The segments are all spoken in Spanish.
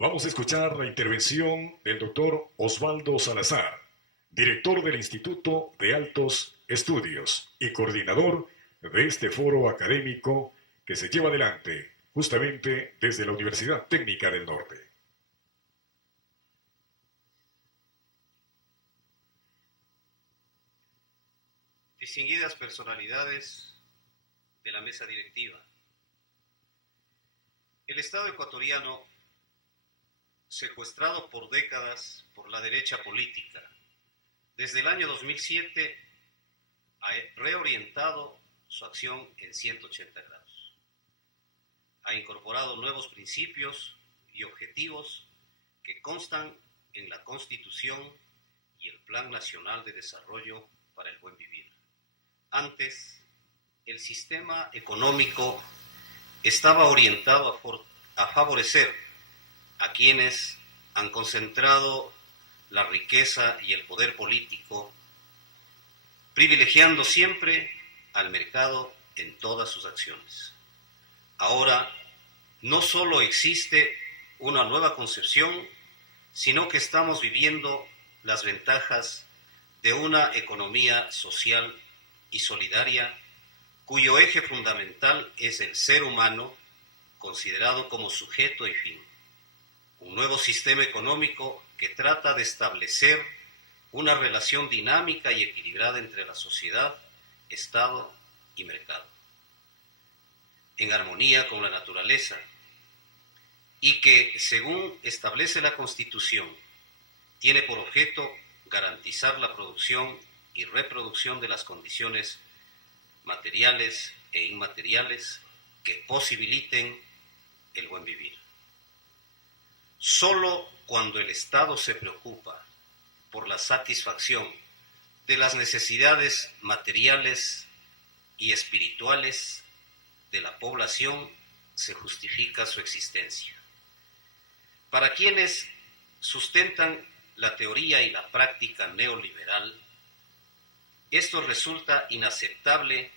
Vamos a escuchar la intervención del doctor Osvaldo Salazar, director del Instituto de Altos Estudios y coordinador de este foro académico que se lleva adelante justamente desde la Universidad Técnica del Norte. Distinguidas personalidades de la mesa directiva, el Estado ecuatoriano, secuestrado por décadas por la derecha política, desde el año 2007 ha reorientado su acción en 180 grados. Ha incorporado nuevos principios y objetivos que constan en la Constitución y el Plan Nacional de Desarrollo para el Buen Vivir. Antes, el sistema económico estaba orientado a favorecer a quienes han concentrado la riqueza y el poder político, privilegiando siempre al mercado en todas sus acciones. Ahora, no solo existe una nueva concepción, sino que estamos viviendo las ventajas de una economía social y solidaria, cuyo eje fundamental es el ser humano, considerado como sujeto y fin. Un nuevo sistema económico que trata de establecer una relación dinámica y equilibrada entre la sociedad, Estado y mercado, en armonía con la naturaleza, y que, según establece la Constitución, tiene por objeto garantizar la producción y reproducción de las condiciones materiales e inmateriales que posibiliten el buen vivir. Solo cuando el Estado se preocupa por la satisfacción de las necesidades materiales y espirituales de la población se justifica su existencia. Para quienes sustentan la teoría y la práctica neoliberal, esto resulta inaceptable,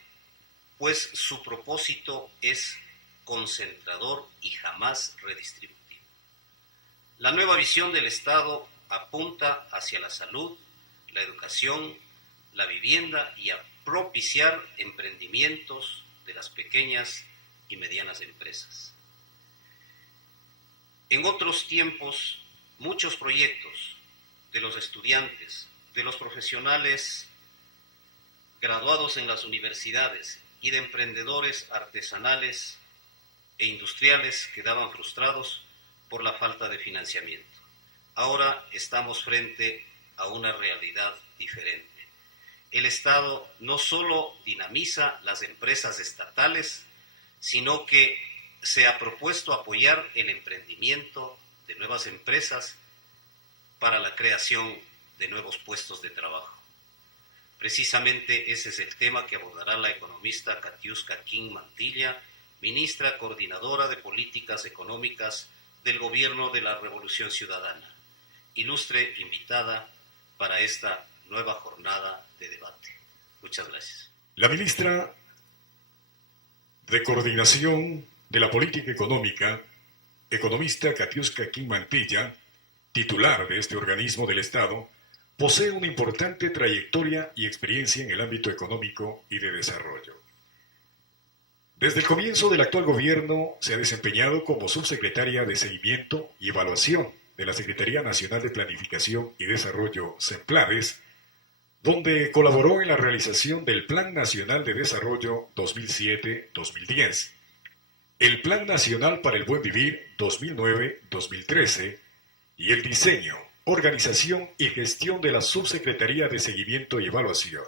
pues su propósito es concentrador y jamás redistributivo. La nueva visión del Estado apunta hacia la salud, la educación, la vivienda y a propiciar emprendimientos de las pequeñas y medianas empresas. En otros tiempos, muchos proyectos de los estudiantes, de los profesionales graduados en las universidades y de emprendedores artesanales e industriales quedaban frustrados por la falta de financiamiento. Ahora estamos frente a una realidad diferente. El Estado no solo dinamiza las empresas estatales, sino que se ha propuesto apoyar el emprendimiento de nuevas empresas para la creación de nuevos puestos de trabajo. Precisamente ese es el tema que abordará la economista Katiuska King Mantilla, ministra coordinadora de Políticas Económicas del Gobierno de la Revolución Ciudadana, ilustre invitada para esta nueva jornada de debate. Muchas gracias. La ministra de Coordinación de la Política Económica, economista Katiuska King Mantilla, titular de este organismo del Estado, posee una importante trayectoria y experiencia en el ámbito económico y de desarrollo. Desde el comienzo del actual gobierno se ha desempeñado como subsecretaria de Seguimiento y Evaluación de la Secretaría Nacional de Planificación y Desarrollo, SEMPLADES, donde colaboró en la realización del Plan Nacional de Desarrollo 2007-2010, el Plan Nacional para el Buen Vivir 2009-2013 y el diseño, organización y gestión de la Subsecretaría de Seguimiento y Evaluación.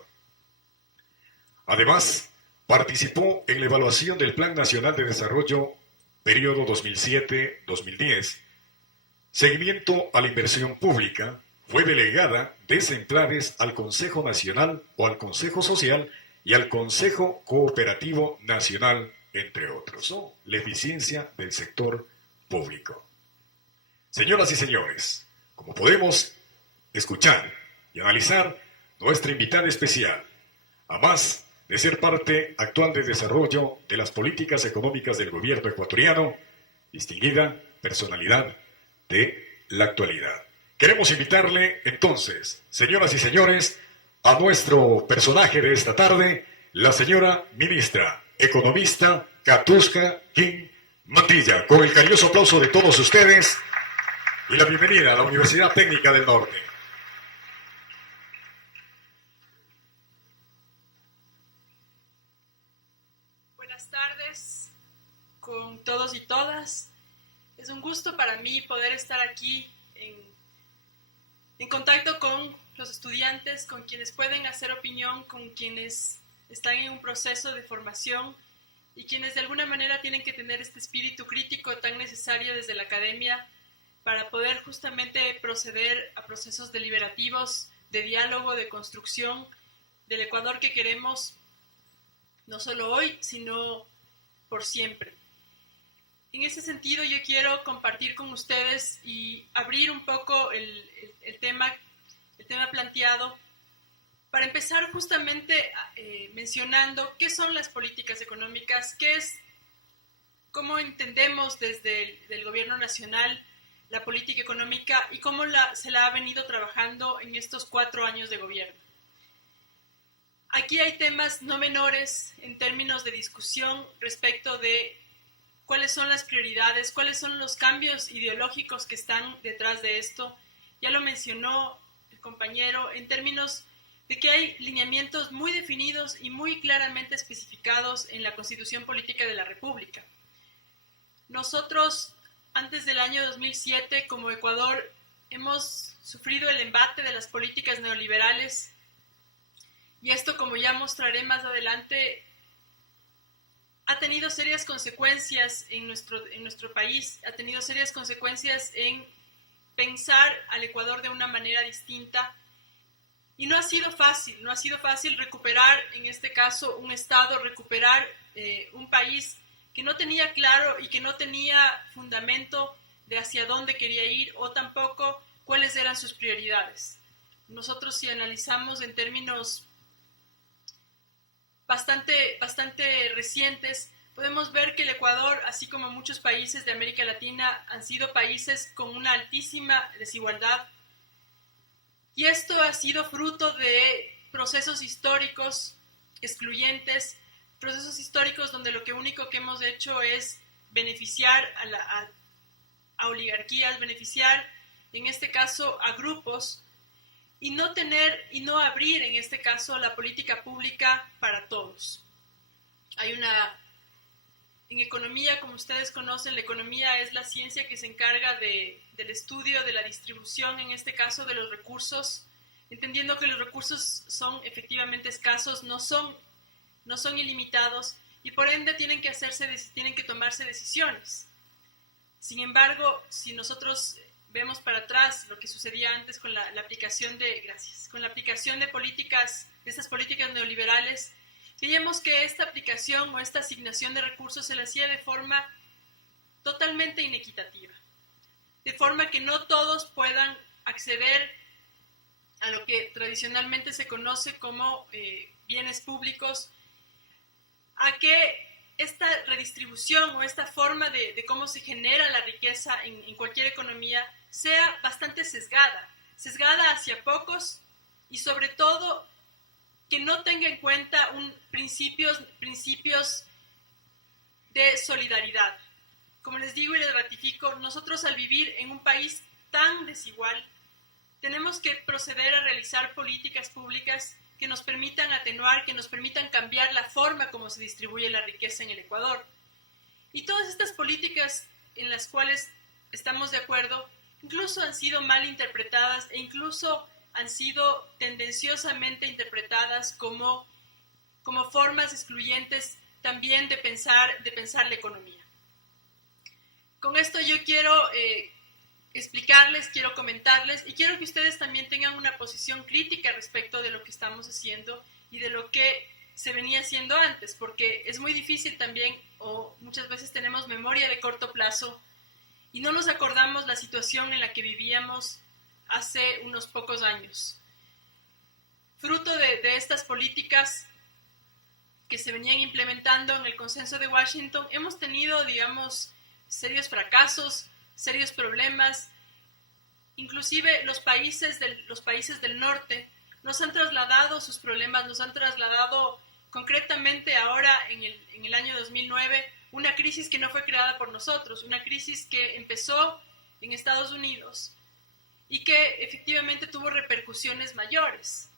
Además, participó en la evaluación del Plan Nacional de Desarrollo periodo 2007-2010, seguimiento a la inversión pública, fue delegada de SEMPLADES al Consejo Nacional o al Consejo Social y al Consejo Cooperativo Nacional, entre otros. La eficiencia del sector público. Señoras y señores, como podemos escuchar y analizar, nuestra invitada especial, además de ser parte actual de desarrollo de las políticas económicas del gobierno ecuatoriano, distinguida personalidad de la actualidad. Queremos invitarle entonces, señoras y señores, a nuestro personaje de esta tarde, la señora ministra, economista Katuska King Mantilla, con el cariñoso aplauso de todos ustedes y la bienvenida a la Universidad Técnica del Norte. Buenas tardes con todos y todas. Es un gusto para mí poder estar aquí en contacto con los estudiantes, con quienes pueden hacer opinión, con quienes están en un proceso de formación y quienes de alguna manera tienen que tener este espíritu crítico tan necesario desde la academia para poder justamente proceder a procesos deliberativos, de diálogo, de construcción del Ecuador que queremos, no solo hoy, sino por siempre. En ese sentido, yo quiero compartir con ustedes y abrir un poco el tema planteado, para empezar justamente mencionando qué son las políticas económicas, cómo entendemos desde el gobierno nacional la política económica y cómo se la ha venido trabajando en estos 4 años de gobierno. Aquí hay temas no menores en términos de discusión respecto de cuáles son las prioridades, cuáles son los cambios ideológicos que están detrás de esto. Ya lo mencionó el compañero en términos de que hay lineamientos muy definidos y muy claramente especificados en la Constitución Política de la República. Nosotros, antes del año 2007, como Ecuador, hemos sufrido el embate de las políticas neoliberales y esto, como ya mostraré más adelante, ha tenido serias consecuencias en nuestro país, ha tenido serias consecuencias en pensar al Ecuador de una manera distinta y no ha sido fácil recuperar, en este caso, un Estado, recuperar un país que no tenía claro y que no tenía fundamento de hacia dónde quería ir o tampoco cuáles eran sus prioridades. Nosotros, si analizamos en términos bastante recientes, podemos ver que el Ecuador, así como muchos países de América Latina, han sido países con una altísima desigualdad. Y esto ha sido fruto de procesos históricos excluyentes, procesos históricos donde lo único que hemos hecho es beneficiar a oligarquías, beneficiar, en este caso, a grupos, y no abrir, en este caso, la política pública para todos. En economía, como ustedes conocen, la economía es la ciencia que se encarga del estudio de la distribución, en este caso, de los recursos, entendiendo que los recursos son efectivamente escasos, no son ilimitados, y por ende tienen que tomarse decisiones. Sin embargo, si nosotros vemos para atrás lo que sucedía antes con la aplicación de estas políticas neoliberales, veíamos que esta aplicación o esta asignación de recursos se la hacía de forma totalmente inequitativa, de forma que no todos puedan acceder a lo que tradicionalmente se conoce como bienes públicos, a que esta redistribución o esta forma de cómo se genera la riqueza en cualquier economía sea bastante sesgada hacia pocos y sobre todo que no tenga en cuenta principios de solidaridad. Como les digo y les ratifico, nosotros al vivir en un país tan desigual, tenemos que proceder a realizar políticas públicas que nos permitan atenuar, que nos permitan cambiar la forma como se distribuye la riqueza en el Ecuador. Y todas estas políticas en las cuales estamos de acuerdo, incluso han sido mal interpretadas e incluso han sido tendenciosamente interpretadas como formas excluyentes también de pensar la economía. Con esto yo quiero explicarles, quiero comentarles y quiero que ustedes también tengan una posición crítica respecto de lo que estamos haciendo y de lo que se venía haciendo antes, porque es muy difícil también, o muchas veces tenemos memoria de corto plazo y no nos acordamos la situación en la que vivíamos hace unos pocos años. Fruto de estas políticas que se venían implementando en el Consenso de Washington, hemos tenido, digamos, serios fracasos, serios problemas inclusive los países del norte nos han trasladado sus problemas, nos han trasladado concretamente ahora en el año 2009 una crisis que no fue creada por nosotros, una crisis que empezó en Estados Unidos y que efectivamente tuvo repercusiones mayores.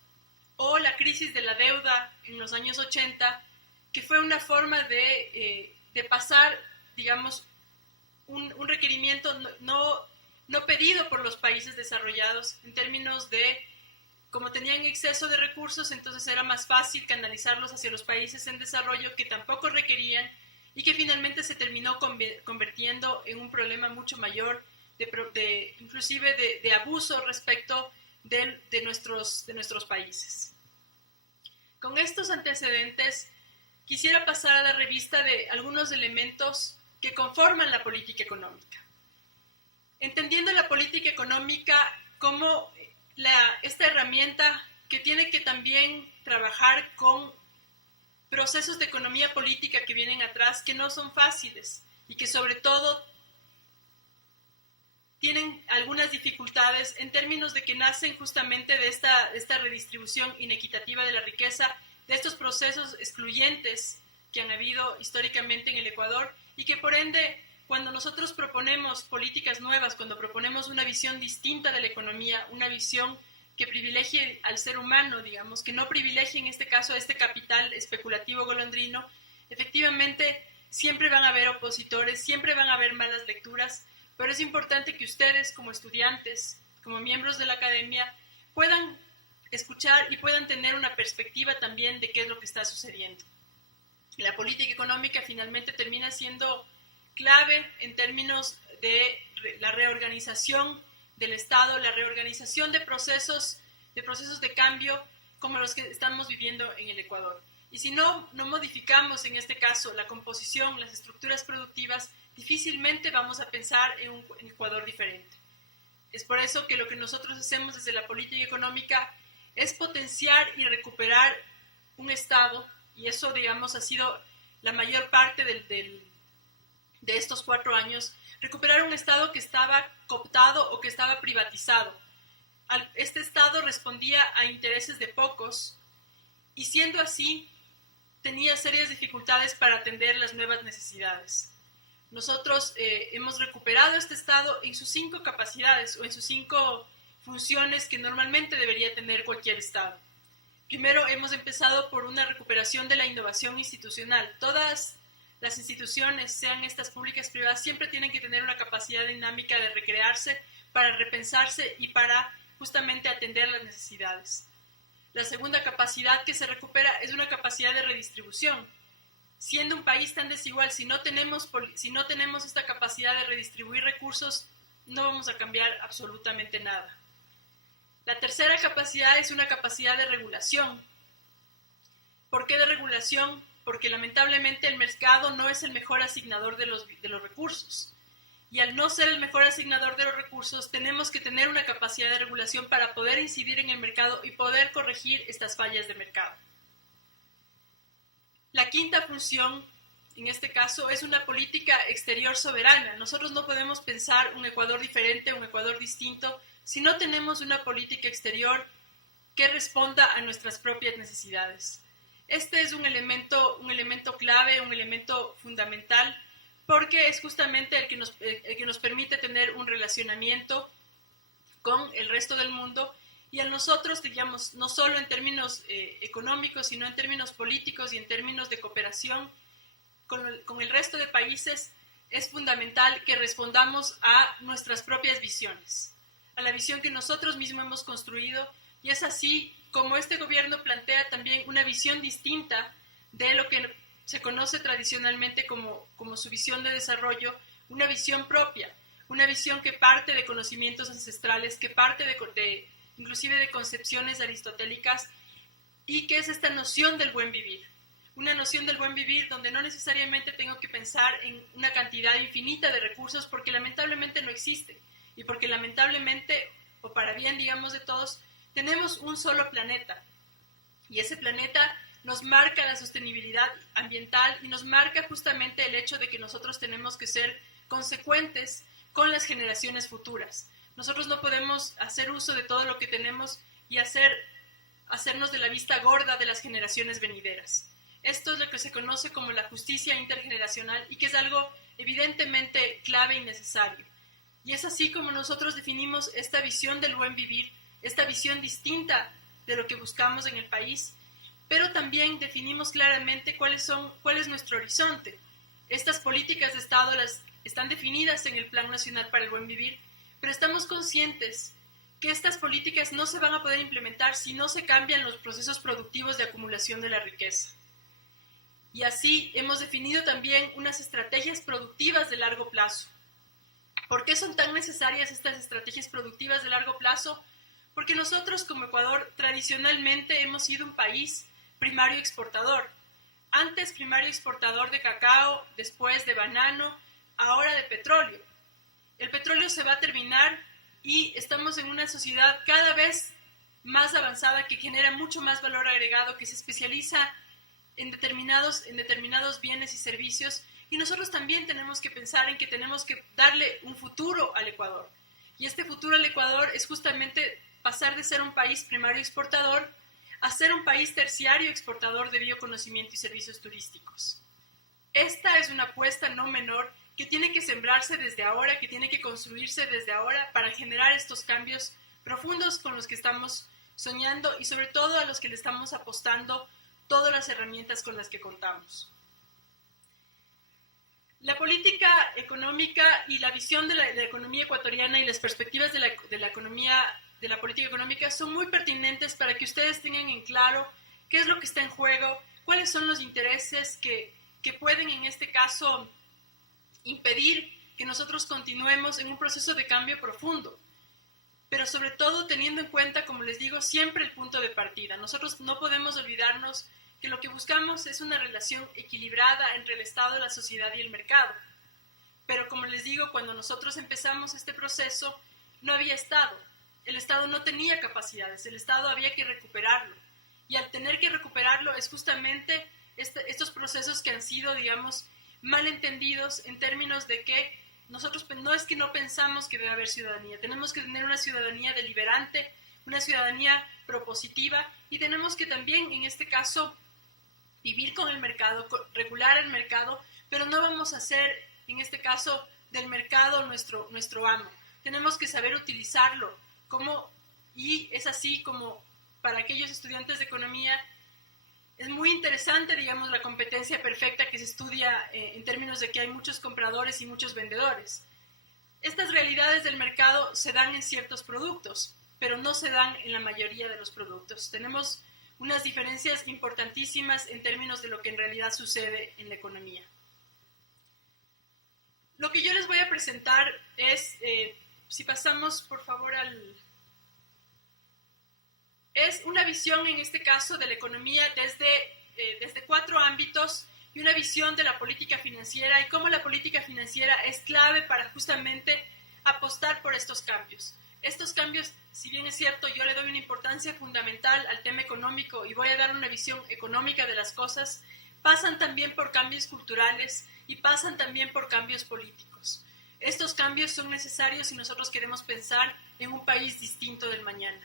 O la crisis de la deuda en los años 80, que fue una forma de pasar, digamos, un requerimiento no pedido por los países desarrollados en términos de, como tenían exceso de recursos, entonces era más fácil canalizarlos hacia los países en desarrollo que tampoco requerían y que finalmente se terminó convirtiendo en un problema mucho mayor, inclusive de abuso respecto de nuestros países. Con estos antecedentes, quisiera pasar a la revista de algunos elementos que conforman la política económica. Entendiendo la política económica como esta herramienta que tiene que también trabajar con procesos de economía política que vienen atrás, que no son fáciles y que sobre todo tienen algunas dificultades en términos de que nacen justamente de esta redistribución inequitativa de la riqueza, de estos procesos excluyentes que han habido históricamente en el Ecuador y que por ende, cuando nosotros proponemos políticas nuevas, cuando proponemos una visión distinta de la economía, una visión que privilegie al ser humano, digamos, que no privilegie en este caso a este capital especulativo golondrino, efectivamente siempre van a haber opositores, siempre van a haber malas lecturas, pero es importante que ustedes como estudiantes, como miembros de la academia, puedan escuchar y puedan tener una perspectiva también de qué es lo que está sucediendo. La política económica finalmente termina siendo clave en términos de la reorganización del Estado, la reorganización de procesos de cambio como los que estamos viviendo en el Ecuador. Y si no modificamos en este caso la composición, las estructuras productivas, difícilmente vamos a pensar en un Ecuador diferente. Es por eso que lo que nosotros hacemos desde la política económica es potenciar y recuperar un Estado, y eso, digamos, ha sido la mayor parte de estos 4 años, recuperar un Estado que estaba cooptado o que estaba privatizado. Este Estado respondía a intereses de pocos y siendo así, tenía serias dificultades para atender las nuevas necesidades. Nosotros hemos recuperado este Estado en sus 5 capacidades o en sus 5 funciones que normalmente debería tener cualquier Estado. Primero, hemos empezado por una recuperación de la innovación institucional. Todas las instituciones, sean estas públicas o privadas, siempre tienen que tener una capacidad dinámica de recrearse para repensarse y para justamente atender las necesidades. La segunda capacidad que se recupera es una capacidad de redistribución. Siendo un país tan desigual, si no tenemos esta capacidad de redistribuir recursos, no vamos a cambiar absolutamente nada. La tercera capacidad es una capacidad de regulación. ¿Por qué de regulación? Porque lamentablemente el mercado no es el mejor asignador de los recursos. Y al no ser el mejor asignador de los recursos, tenemos que tener una capacidad de regulación para poder incidir en el mercado y poder corregir estas fallas de mercado. La quinta función, en este caso, es una política exterior soberana. Nosotros no podemos pensar un Ecuador diferente, un Ecuador distinto, si no tenemos una política exterior que responda a nuestras propias necesidades. Este es un elemento clave, un elemento fundamental, porque es justamente el que nos permite tener un relacionamiento con el resto del mundo y a nosotros, digamos, no solo en términos económicos, sino en términos políticos y en términos de cooperación con el resto de países, es fundamental que respondamos a nuestras propias visiones, a la visión que nosotros mismos hemos construido, y es así como este gobierno plantea también una visión distinta de lo que se conoce tradicionalmente como su visión de desarrollo, una visión propia, una visión que parte de conocimientos ancestrales, que parte inclusive de concepciones aristotélicas, y que es esta noción del buen vivir. Una noción del buen vivir donde no necesariamente tengo que pensar en una cantidad infinita de recursos porque lamentablemente no existe, y porque lamentablemente, o para bien digamos de todos, tenemos un solo planeta, y ese planeta nos marca la sostenibilidad ambiental y nos marca justamente el hecho de que nosotros tenemos que ser consecuentes con las generaciones futuras. Nosotros no podemos hacer uso de todo lo que tenemos y hacernos de la vista gorda de las generaciones venideras. Esto es lo que se conoce como la justicia intergeneracional y que es algo evidentemente clave y necesario. Y es así como nosotros definimos esta visión del buen vivir, esta visión distinta de lo que buscamos en el país, pero también definimos claramente cuál es nuestro horizonte. Estas políticas de Estado están definidas en el Plan Nacional para el Buen Vivir, pero estamos conscientes que estas políticas no se van a poder implementar si no se cambian los procesos productivos de acumulación de la riqueza. Y así hemos definido también unas estrategias productivas de largo plazo. ¿Por qué son tan necesarias estas estrategias productivas de largo plazo? Porque nosotros como Ecuador tradicionalmente hemos sido un país primario exportador. Antes primario exportador de cacao, después de banano, ahora de petróleo. El petróleo se va a terminar y estamos en una sociedad cada vez más avanzada que genera mucho más valor agregado, que se especializa en determinados bienes y servicios, y nosotros también tenemos que pensar en que tenemos que darle un futuro al Ecuador. Y este futuro al Ecuador es justamente pasar de ser un país primario exportador a ser un país terciario exportador de bioconocimiento y servicios turísticos. Esta es una apuesta no menor que tiene que sembrarse desde ahora, que tiene que construirse desde ahora para generar estos cambios profundos con los que estamos soñando y sobre todo a los que le estamos apostando todas las herramientas con las que contamos. La política económica y la visión de la economía ecuatoriana y las perspectivas de la economía, de la política económica son muy pertinentes para que ustedes tengan en claro qué es lo que está en juego, cuáles son los intereses que pueden en este caso impedir que nosotros continuemos en un proceso de cambio profundo, pero sobre todo teniendo en cuenta, como les digo, siempre el punto de partida. Nosotros no podemos olvidarnos que lo que buscamos es una relación equilibrada entre el Estado, la sociedad y el mercado. Pero como les digo, cuando nosotros empezamos este proceso, no había Estado. El Estado no tenía capacidades, el Estado había que recuperarlo. Y al tener que recuperarlo es justamente estos procesos que han sido, digamos, mal entendidos en términos de que nosotros no es que no pensamos que debe haber ciudadanía, tenemos que tener una ciudadanía deliberante, una ciudadanía propositiva y tenemos que también en este caso vivir con el mercado, regular el mercado, pero no vamos a hacer en este caso del mercado nuestro amo. Tenemos que saber utilizarlo y es así como para aquellos estudiantes de economía es muy interesante, digamos, la competencia perfecta que se estudia en términos de que hay muchos compradores y muchos vendedores. Estas realidades del mercado se dan en ciertos productos, pero no se dan en la mayoría de los productos. Tenemos unas diferencias importantísimas en términos de lo que en realidad sucede en la economía. Lo que yo les voy a presentar es, si pasamos por favor es una visión en este caso de la economía desde 4 ámbitos y una visión de la política financiera y cómo la política financiera es clave para justamente apostar por estos cambios. Estos cambios, si bien es cierto, yo le doy una importancia fundamental al tema económico y voy a dar una visión económica de las cosas, pasan también por cambios culturales y pasan también por cambios políticos. Estos cambios son necesarios si nosotros queremos pensar en un país distinto del mañana.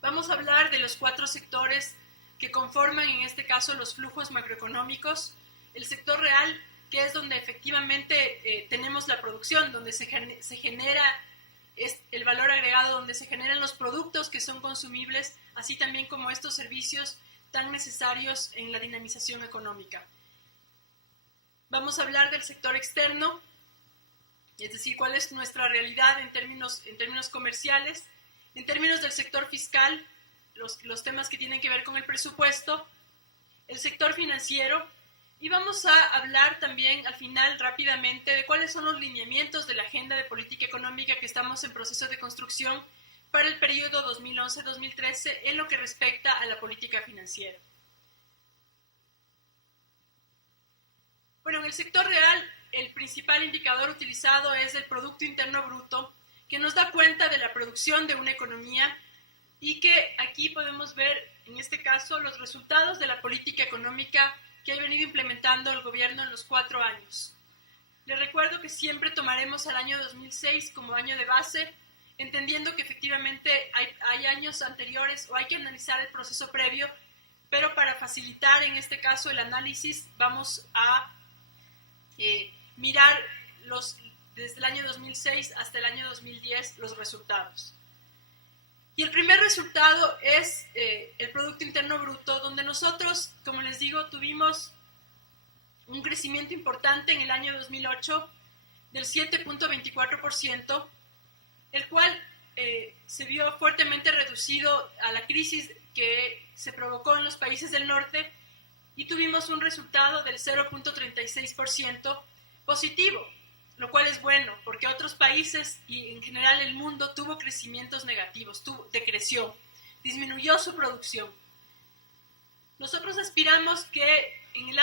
Vamos a hablar de los 4 sectores que conforman en este caso los flujos macroeconómicos. El sector real, que es donde efectivamente tenemos la producción, donde se genera el valor agregado, donde se generan los productos que son consumibles, así también como estos servicios tan necesarios en la dinamización económica. Vamos a hablar del sector externo, es decir, cuál es nuestra realidad en términos comerciales. En términos del sector fiscal, los temas que tienen que ver con el presupuesto, el sector financiero, y vamos a hablar también al final rápidamente de cuáles son los lineamientos de la agenda de política económica que estamos en proceso de construcción para el periodo 2011-2013 en lo que respecta a la política financiera. Bueno, en el sector real, el principal indicador utilizado es el Producto Interno Bruto, que nos da cuenta de la producción de una economía y que aquí podemos ver, en este caso, los resultados de la política económica que ha venido implementando el gobierno en los 4 años. Les recuerdo que siempre tomaremos al año 2006 como año de base, entendiendo que efectivamente hay años anteriores o hay que analizar el proceso previo, pero para facilitar en este caso el análisis vamos a mirar desde el año 2006 hasta el año 2010 los resultados. Y el primer resultado es el Producto Interno Bruto, donde nosotros, como les digo, tuvimos un crecimiento importante en el año 2008 del 7.24%, el cual se vio fuertemente reducido a la crisis que se provocó en los países del norte, y tuvimos un resultado del 0.36% positivo, lo cual es bueno, porque otros países y en general el mundo tuvo crecimientos negativos, decreció, disminuyó su producción. Nosotros aspiramos que en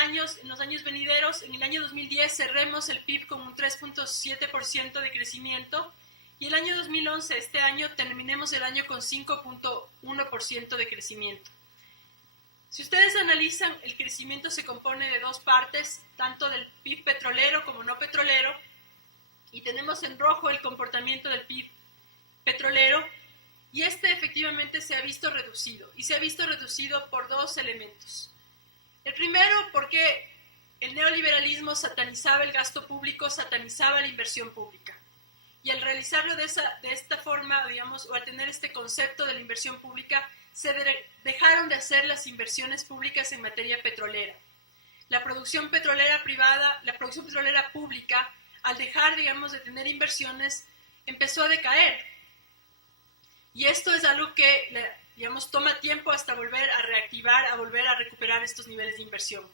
los años venideros, en el año 2010, cerremos el PIB con un 3.7% de crecimiento, y el año 2011, este año, terminemos el año con 5.1% de crecimiento. Si ustedes analizan, el crecimiento se compone de dos partes, tanto del PIB petrolero como no petrolero, y tenemos en rojo el comportamiento del PIB petrolero, y este efectivamente se ha visto reducido, y se ha visto reducido por dos elementos. El primero, porque el neoliberalismo satanizaba el gasto público, satanizaba la inversión pública, y al realizarlo de esta forma, digamos, o al tener este concepto de la inversión pública, se dejaron de hacer las inversiones públicas en materia petrolera. La producción petrolera privada, la producción petrolera pública, al dejar, digamos, de tener inversiones, empezó a decaer. Y esto es algo que, digamos, toma tiempo hasta volver a reactivar, a volver a recuperar estos niveles de inversión.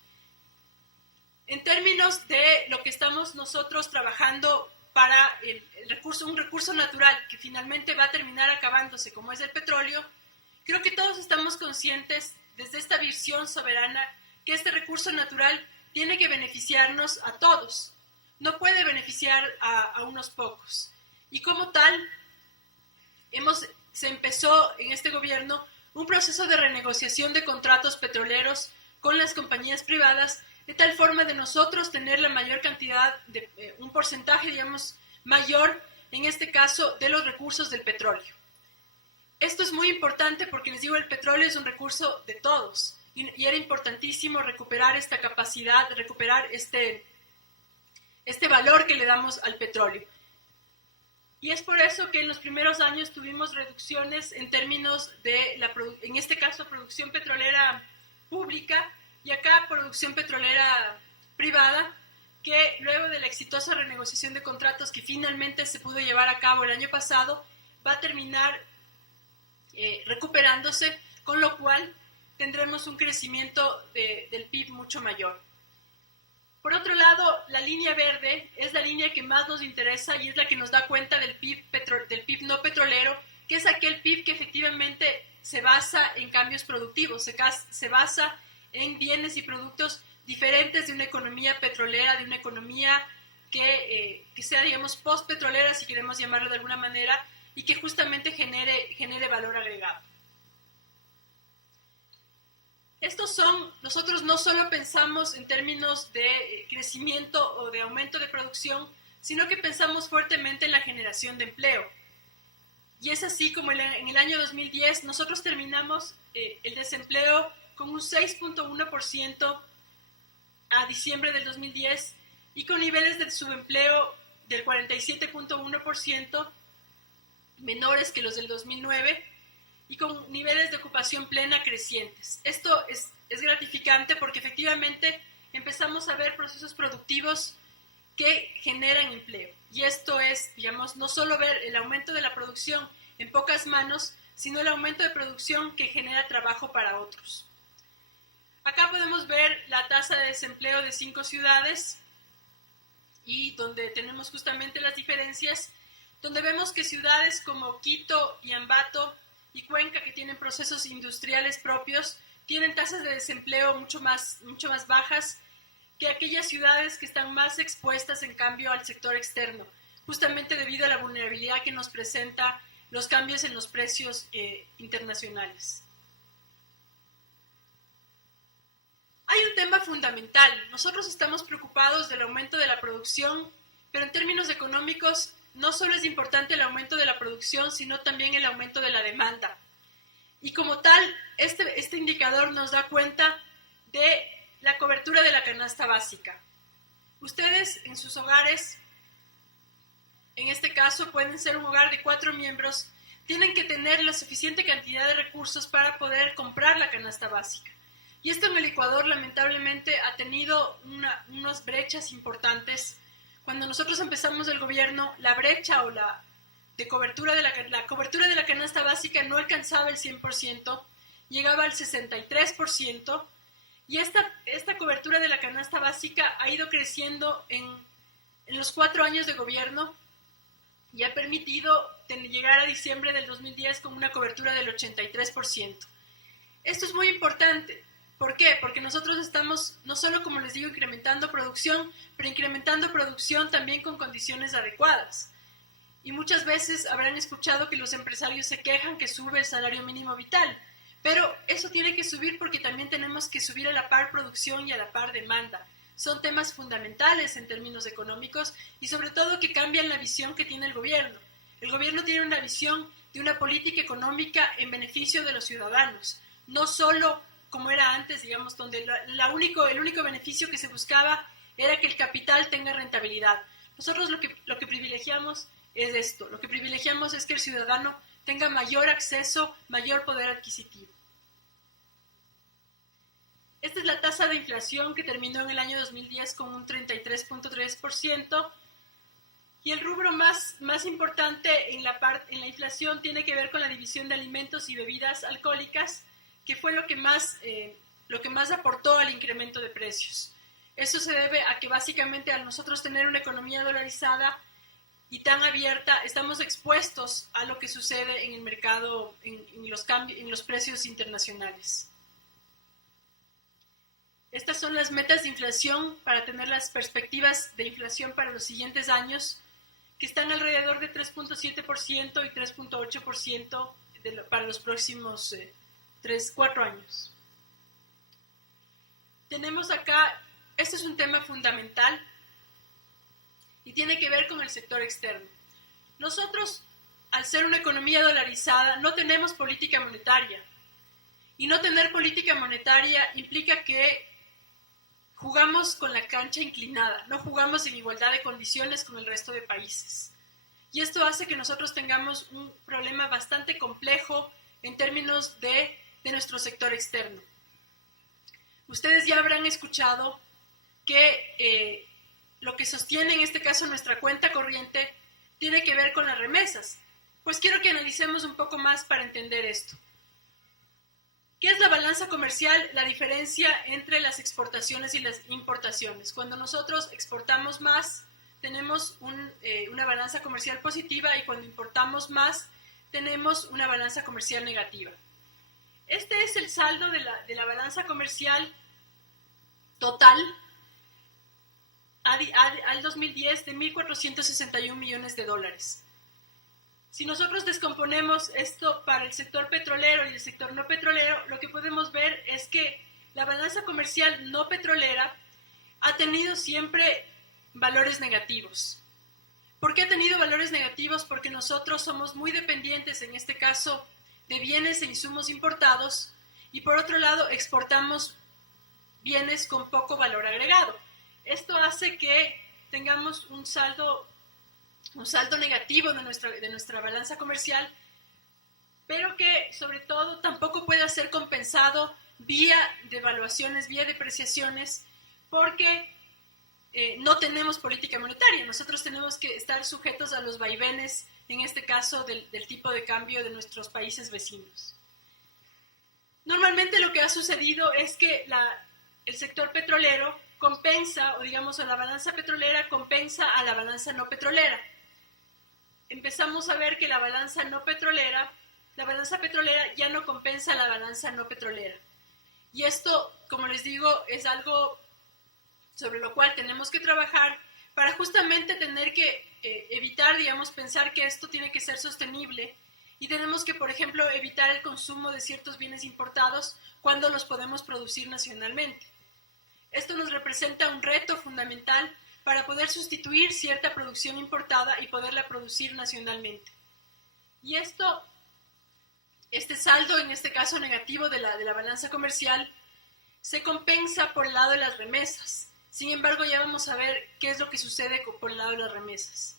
En términos de lo que estamos nosotros trabajando para un recurso natural que finalmente va a terminar acabándose, como es el petróleo, creo que todos estamos conscientes desde esta visión soberana que este recurso natural tiene que beneficiarnos a todos, no puede beneficiar a unos pocos. Y como tal, se empezó en este gobierno un proceso de renegociación de contratos petroleros con las compañías privadas, de tal forma de nosotros tener la mayor cantidad, un porcentaje, digamos, mayor, en este caso, de los recursos del petróleo. Esto es muy importante porque, les digo, el petróleo es un recurso de todos, y era importantísimo recuperar esta capacidad, recuperar este valor que le damos al petróleo. Y es por eso que en los primeros años tuvimos reducciones en términos de, en este caso, producción petrolera pública, y acá producción petrolera privada, que luego de la exitosa renegociación de contratos que finalmente se pudo llevar a cabo el año pasado, va a terminar recuperándose, con lo cual tendremos un crecimiento del PIB mucho mayor. Por otro lado, la línea verde es la línea que más nos interesa y es la que nos da cuenta del PIB no petrolero, que es aquel PIB que efectivamente se basa en cambios productivos, se basa en bienes y productos diferentes de una economía petrolera, de una economía que sea, digamos, post-petrolera, si queremos llamarlo de alguna manera, y que justamente genere valor agregado. Nosotros no solo pensamos en términos de crecimiento o de aumento de producción, sino que pensamos fuertemente en la generación de empleo. Y es así como en el año 2010 nosotros terminamos el desempleo con un 6.1% a diciembre del 2010 y con niveles de subempleo del 47.1%, menores que los del 2009, y con niveles de ocupación plena crecientes. Esto es gratificante porque efectivamente empezamos a ver procesos productivos que generan empleo. Y esto es, digamos, no solo ver el aumento de la producción en pocas manos, sino el aumento de producción que genera trabajo para otros. Acá podemos ver la tasa de desempleo de 5 ciudades y donde tenemos justamente las diferencias, donde vemos que ciudades como Quito y Ambato y Cuenca, que tienen procesos industriales propios, tienen tasas de desempleo mucho más bajas que aquellas ciudades que están más expuestas, en cambio, al sector externo, justamente debido a la vulnerabilidad que nos presenta los cambios en los precios internacionales. Hay un tema tema fundamental. Nosotros estamos preocupados del aumento de la producción, pero en términos económicos no solo es importante el aumento de la producción, sino también el aumento de la demanda. Y como tal, este indicador nos da cuenta de la cobertura de la canasta básica. Ustedes en sus hogares, en este caso pueden ser un hogar de 4 miembros, tienen que tener la suficiente cantidad de recursos para poder comprar la canasta básica. Y esto en el Ecuador lamentablemente ha tenido unas brechas importantes. Cuando nosotros empezamos el gobierno, la brecha o la cobertura de la canasta básica no alcanzaba el 100%, llegaba al 63%, y esta cobertura de la canasta básica ha ido creciendo en los 4 años de gobierno y ha permitido llegar a diciembre del 2010 con una cobertura del 83%. Esto es muy importante. ¿Por qué? Porque nosotros estamos, no solo, como les digo, incrementando producción, pero incrementando producción también con condiciones adecuadas. Y muchas veces habrán escuchado que los empresarios se quejan que sube el salario mínimo vital, pero eso tiene que subir porque también tenemos que subir a la par producción y a la par demanda. Son temas fundamentales en términos económicos y sobre todo que cambian la visión que tiene el gobierno. El gobierno tiene una visión de una política económica en beneficio de los ciudadanos, no solo como era antes, digamos, donde el único beneficio que se buscaba era que el capital tenga rentabilidad. Nosotros lo que privilegiamos es esto, lo que privilegiamos es que el ciudadano tenga mayor acceso, mayor poder adquisitivo. Esta es la tasa de inflación que terminó en el año 2010 con un 33.3%, y el rubro más importante en la inflación tiene que ver con la división de alimentos y bebidas alcohólicas, que fue lo que más aportó al incremento de precios. Eso se debe a que básicamente al nosotros tener una economía dolarizada y tan abierta, estamos expuestos a lo que sucede en el mercado, en los precios internacionales. Estas son las metas de inflación para tener las perspectivas de inflación para los siguientes años, que están alrededor de 3.7% y 3.8% para los próximos 4 años. Tenemos acá, este es un tema fundamental y tiene que ver con el sector externo. Nosotros, al ser una economía dolarizada, no tenemos política monetaria. Y no tener política monetaria implica que jugamos con la cancha inclinada, no jugamos en igualdad de condiciones con el resto de países. Y esto hace que nosotros tengamos un problema bastante complejo en términos de nuestro sector externo. Ustedes ya habrán escuchado que lo que sostiene en este caso nuestra cuenta corriente tiene que ver con las remesas. Pues quiero que analicemos un poco más para entender esto. ¿Qué es la balanza comercial? La diferencia entre las exportaciones y las importaciones. Cuando nosotros exportamos más, tenemos una balanza comercial positiva, y cuando importamos más, tenemos una balanza comercial negativa. Este es el saldo de la balanza comercial total al 2010 de 1.461 millones de dólares. Si nosotros descomponemos esto para el sector petrolero y el sector no petrolero, lo que podemos ver es que la balanza comercial no petrolera ha tenido siempre valores negativos. ¿Por qué ha tenido valores negativos? Porque nosotros somos muy dependientes, en este caso, de bienes e insumos importados, y por otro lado exportamos bienes con poco valor agregado. Esto hace que tengamos un saldo negativo de nuestra balanza comercial, pero que sobre todo tampoco puede ser compensado vía devaluaciones, vía depreciaciones, porque no tenemos política monetaria. Nosotros tenemos que estar sujetos a los vaivenes, en este caso del tipo de cambio de nuestros países vecinos. Normalmente lo que ha sucedido es que el sector petrolero compensa, o digamos a la balanza petrolera compensa a la balanza no petrolera. Empezamos a ver que la balanza petrolera ya no compensa a la balanza no petrolera. Y esto, como les digo, es algo sobre lo cual tenemos que trabajar para justamente tener que evitar, digamos, pensar que esto tiene que ser sostenible, y tenemos que, por ejemplo, evitar el consumo de ciertos bienes importados cuando los podemos producir nacionalmente. Esto nos representa un reto fundamental para poder sustituir cierta producción importada y poderla producir nacionalmente. Y este saldo, en este caso negativo de la balanza comercial, se compensa por el lado de las remesas. Sin embargo, ya vamos a ver qué es lo que sucede por el lado de las remesas.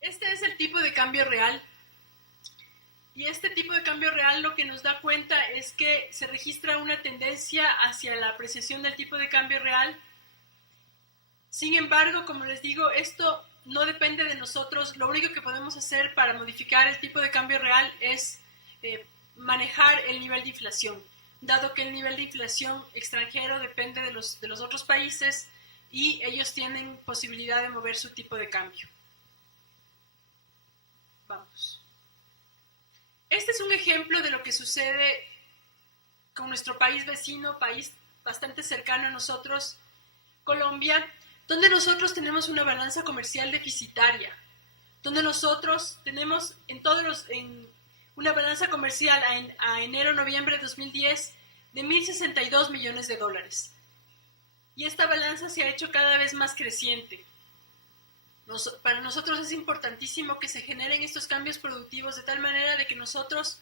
Este es el tipo de cambio real. Y este tipo de cambio real lo que nos da cuenta es que se registra una tendencia hacia la apreciación del tipo de cambio real. Sin embargo, como les digo, esto no depende de nosotros. Lo único que podemos hacer para modificar el tipo de cambio real es manejar el nivel de inflación, dado que el nivel de inflación extranjero depende de los otros países y ellos tienen posibilidad de mover su tipo de cambio. Vamos. Este es un ejemplo de lo que sucede con nuestro país vecino, país bastante cercano a nosotros, Colombia, donde nosotros tenemos una balanza comercial deficitaria, donde nosotros tenemos en una balanza comercial a enero-noviembre de 2010 de 1.062 millones de dólares. Y esta balanza se ha hecho cada vez más creciente. Para nosotros es importantísimo que se generen estos cambios productivos de tal manera de que nosotros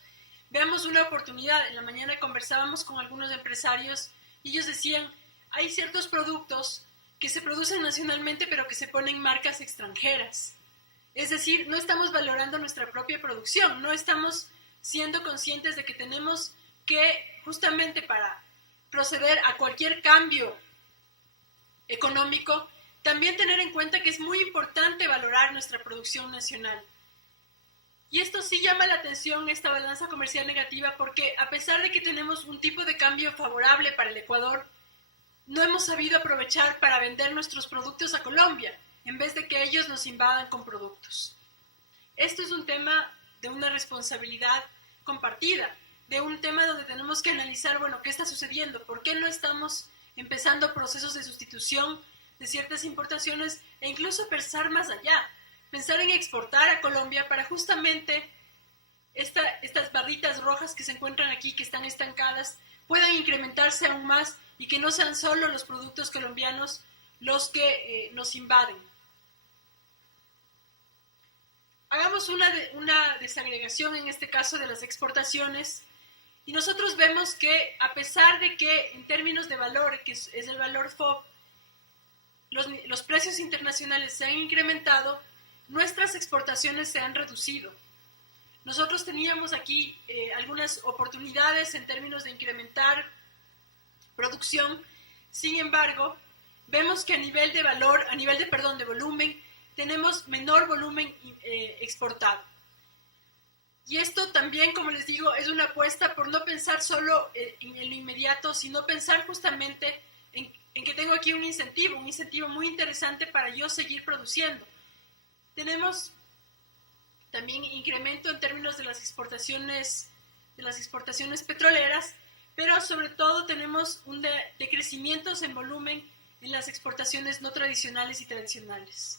veamos una oportunidad. En la mañana conversábamos con algunos empresarios y ellos decían, hay ciertos productos que se producen nacionalmente pero que se ponen marcas extranjeras. Es decir, no estamos valorando nuestra propia producción, no estamos siendo conscientes de que tenemos que, justamente para proceder a cualquier cambio económico, también tener en cuenta que es muy importante valorar nuestra producción nacional. Y esto sí llama la atención, esta balanza comercial negativa, porque a pesar de que tenemos un tipo de cambio favorable para el Ecuador, no hemos sabido aprovechar para vender nuestros productos a Colombia, en vez de que ellos nos invadan con productos. Esto es un tema de una responsabilidad compartida, de un tema donde tenemos que analizar, bueno, ¿qué está sucediendo? ¿Por qué no estamos empezando procesos de sustitución de ciertas importaciones e incluso pensar más allá, pensar en exportar a Colombia para justamente estas barritas rojas que se encuentran aquí, que están estancadas, puedan incrementarse aún más y que no sean solo los productos colombianos los que nos invaden. Hagamos una desagregación en este caso de las exportaciones y nosotros vemos que a pesar de que en términos de valor, que es el valor FOB, los precios internacionales se han incrementado, nuestras exportaciones se han reducido. Nosotros teníamos aquí algunas oportunidades en términos de incrementar producción, sin embargo, vemos que a nivel de volumen, tenemos menor volumen exportado. Y esto también, como les digo, es una apuesta por no pensar solo en lo inmediato, sino pensar justamente en que tengo aquí un incentivo muy interesante para yo seguir produciendo. Tenemos también incremento en términos de las exportaciones petroleras, pero sobre todo tenemos un decrecimientos en volumen en las exportaciones no tradicionales y tradicionales.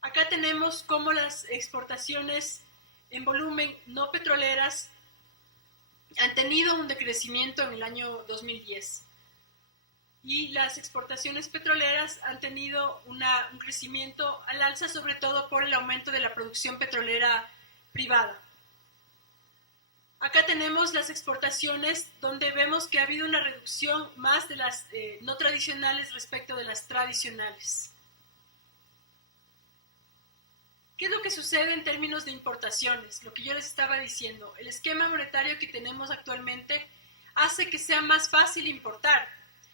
Acá tenemos cómo las exportaciones en volumen no petroleras han tenido un decrecimiento en el año 2010. Y las exportaciones petroleras han tenido un crecimiento al alza, sobre todo por el aumento de la producción petrolera privada. Acá tenemos las exportaciones donde vemos que ha habido una reducción más de las no tradicionales respecto de las tradicionales. ¿Qué es lo que sucede en términos de importaciones? Lo que yo les estaba diciendo, el esquema monetario que tenemos actualmente hace que sea más fácil importar.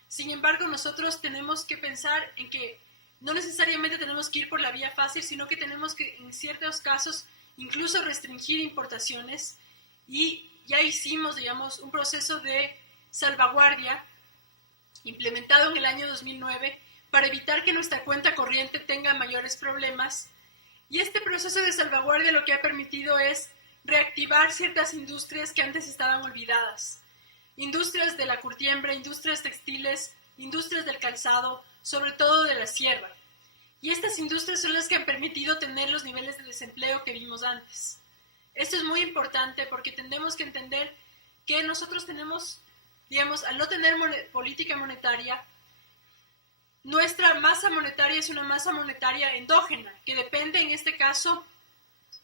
Sin embargo, nosotros tenemos que pensar en que no necesariamente tenemos que ir por la vía fácil, sino que tenemos que, en ciertos casos, incluso restringir importaciones. Y ya hicimos, digamos, un proceso de salvaguardia implementado en el año 2009 para evitar que nuestra cuenta corriente tenga mayores problemas. Y este proceso de salvaguardia lo que ha permitido es reactivar ciertas industrias que antes estaban olvidadas. Industrias de la curtiembre, industrias textiles, industrias del calzado, sobre todo de la sierra. Y estas industrias son las que han permitido tener los niveles de desempleo que vimos antes. Esto es muy importante porque tenemos que entender que nosotros tenemos, digamos, al no tener política monetaria, nuestra masa monetaria es una masa monetaria endógena, que depende en este caso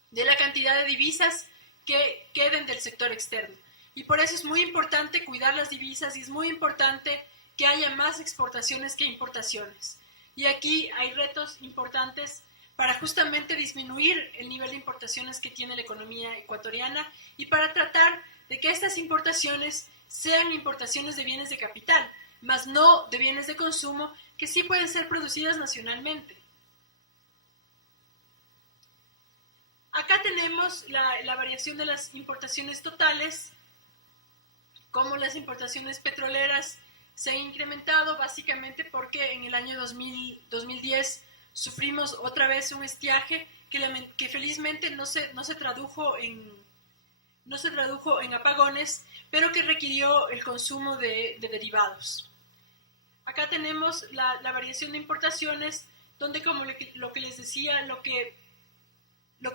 de la cantidad de divisas que queden del sector externo. Y por eso es muy importante cuidar las divisas y es muy importante que haya más exportaciones que importaciones. Y aquí hay retos importantes para justamente disminuir el nivel de importaciones que tiene la economía ecuatoriana y para tratar de que estas importaciones sean importaciones de bienes de capital, más no de bienes de consumo que sí pueden ser producidas nacionalmente. Acá tenemos la variación de las importaciones totales, cómo las importaciones petroleras se han incrementado básicamente porque en el año 2010 sufrimos otra vez un estiaje que felizmente no se tradujo en apagones, pero que requirió el consumo de derivados. Acá tenemos la variación de importaciones, donde como lo que les decía, lo que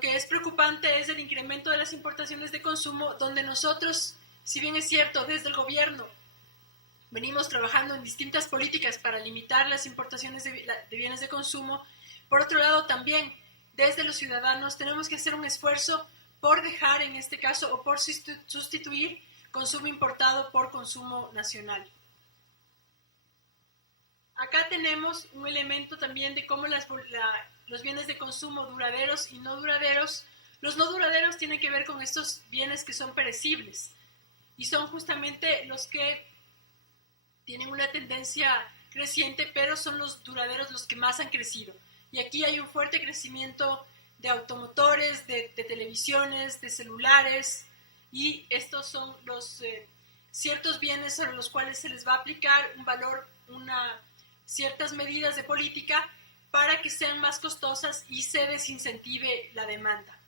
es preocupante es el incremento de las importaciones de consumo, donde nosotros, si bien es cierto, desde el gobierno venimos trabajando en distintas políticas para limitar las importaciones de bienes de consumo, por otro lado también desde los ciudadanos tenemos que hacer un esfuerzo por dejar en este caso o por sustituir consumo importado por consumo nacional. Acá tenemos un elemento también de cómo los bienes de consumo duraderos y no duraderos. Los no duraderos tienen que ver con estos bienes que son perecibles y son justamente los que tienen una tendencia creciente, pero son los duraderos los que más han crecido. Y aquí hay un fuerte crecimiento de automotores, de televisiones, de celulares, y estos son los ciertos bienes sobre los cuales se les va a aplicar un valor, ciertas medidas de política para que sean más costosas y se desincentive la demanda.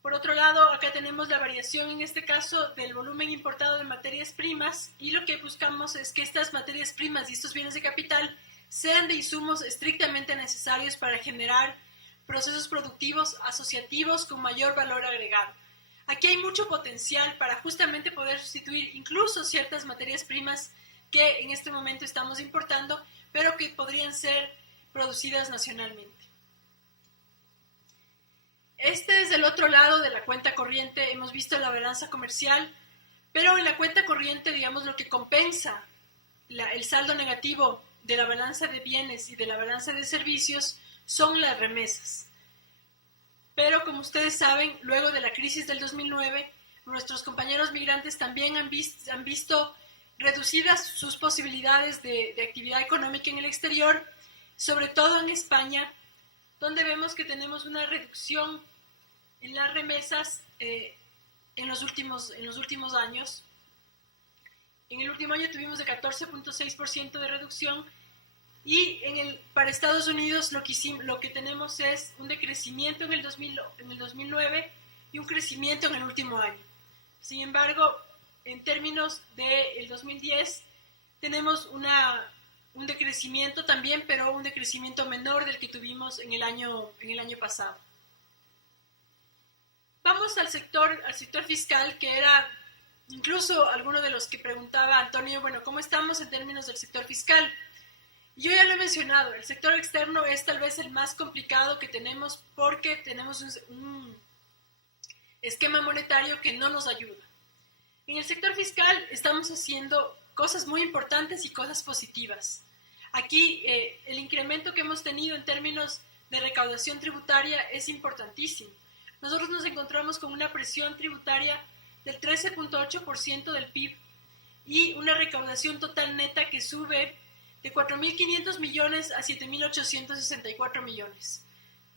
Por otro lado, acá tenemos la variación en este caso del volumen importado de materias primas y lo que buscamos es que estas materias primas y estos bienes de capital sean de insumos estrictamente necesarios para generar procesos productivos asociativos con mayor valor agregado. Aquí hay mucho potencial para justamente poder sustituir incluso ciertas materias primas que en este momento estamos importando, pero que podrían ser producidas nacionalmente. Este es el otro lado de la cuenta corriente. Hemos visto la balanza comercial, pero en la cuenta corriente, digamos, lo que compensa el saldo negativo de la balanza de bienes y de la balanza de servicios son las remesas. Pero como ustedes saben, luego de la crisis del 2009, nuestros compañeros migrantes también han visto reducidas sus posibilidades de actividad económica en el exterior, sobre todo en España, donde vemos que tenemos una reducción en las remesas en los últimos años. En el último año tuvimos de 14.6% de reducción y para Estados Unidos lo que tenemos es un decrecimiento en el 2009 y un crecimiento en el último año. Sin embargo, en términos del 2010 tenemos un decrecimiento también, pero un decrecimiento menor del que tuvimos en el año pasado. Vamos al sector fiscal, que era incluso alguno de los que preguntaba Antonio, bueno, ¿cómo estamos en términos del sector fiscal? Yo ya lo he mencionado, el sector externo es tal vez el más complicado que tenemos porque tenemos un esquema monetario que no nos ayuda. En el sector fiscal estamos haciendo cosas muy importantes y cosas positivas. Aquí el incremento que hemos tenido en términos de recaudación tributaria es importantísimo. Nosotros nos encontramos con una presión tributaria del 13.8% del PIB y una recaudación total neta que sube de 4.500 millones a 7.864 millones.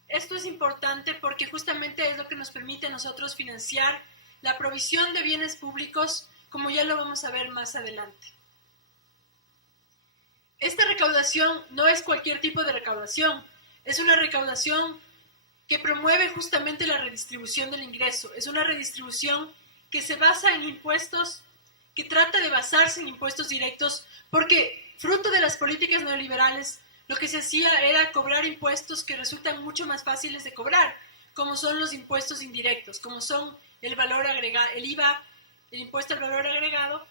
Esto es importante porque justamente es lo que nos permite a nosotros financiar la provisión de bienes públicos, como ya lo vamos a ver más adelante. Esta recaudación no es cualquier tipo de recaudación, es una recaudación que promueve justamente la redistribución del ingreso, es una redistribución que se basa en impuestos, que trata de basarse en impuestos directos, porque fruto de las políticas neoliberales lo que se hacía era cobrar impuestos que resultan mucho más fáciles de cobrar, como son los impuestos indirectos, como son el valor agregado, el IVA, el impuesto al valor agregado.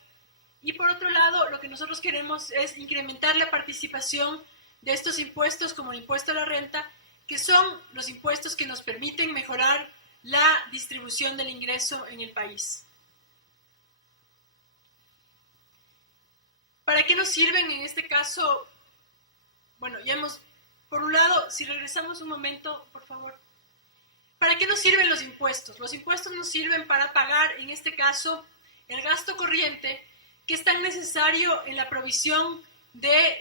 Y por otro lado, lo que nosotros queremos es incrementar la participación de estos impuestos, como el impuesto a la renta, que son los impuestos que nos permiten mejorar la distribución del ingreso en el país. ¿Para qué nos sirven en este caso? Bueno, ya hemos, por un lado, si regresamos un momento, por favor. ¿Para qué nos sirven los impuestos? Los impuestos nos sirven para pagar, en este caso, el gasto corriente, que es tan necesario en la provisión de,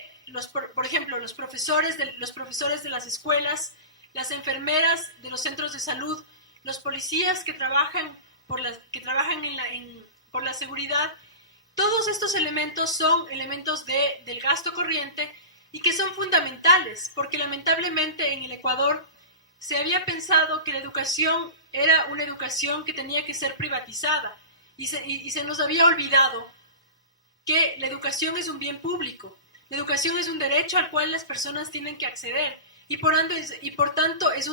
por ejemplo, los profesores de las escuelas, las enfermeras de los centros de salud, los policías que trabajan por la seguridad. Todos estos elementos son elementos del gasto corriente y que son fundamentales, porque lamentablemente en el Ecuador se había pensado que la educación era una educación que tenía que ser privatizada y se nos había olvidado que la educación es un bien público. La educación es un derecho al cual las personas tienen que acceder y por tanto es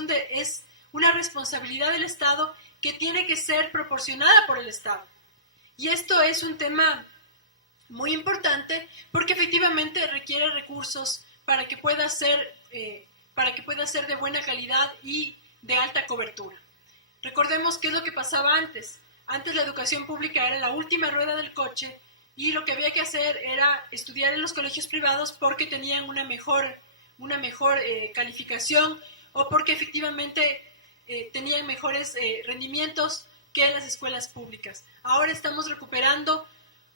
una responsabilidad del Estado que tiene que ser proporcionada por el Estado. Y esto es un tema muy importante porque efectivamente requiere recursos para que pueda ser de buena calidad y de alta cobertura. Recordemos qué es lo que pasaba antes. Antes la educación pública era la última rueda del coche y lo que había que hacer era estudiar en los colegios privados porque tenían una mejor calificación o porque efectivamente tenían mejores rendimientos que las escuelas públicas. Ahora estamos recuperando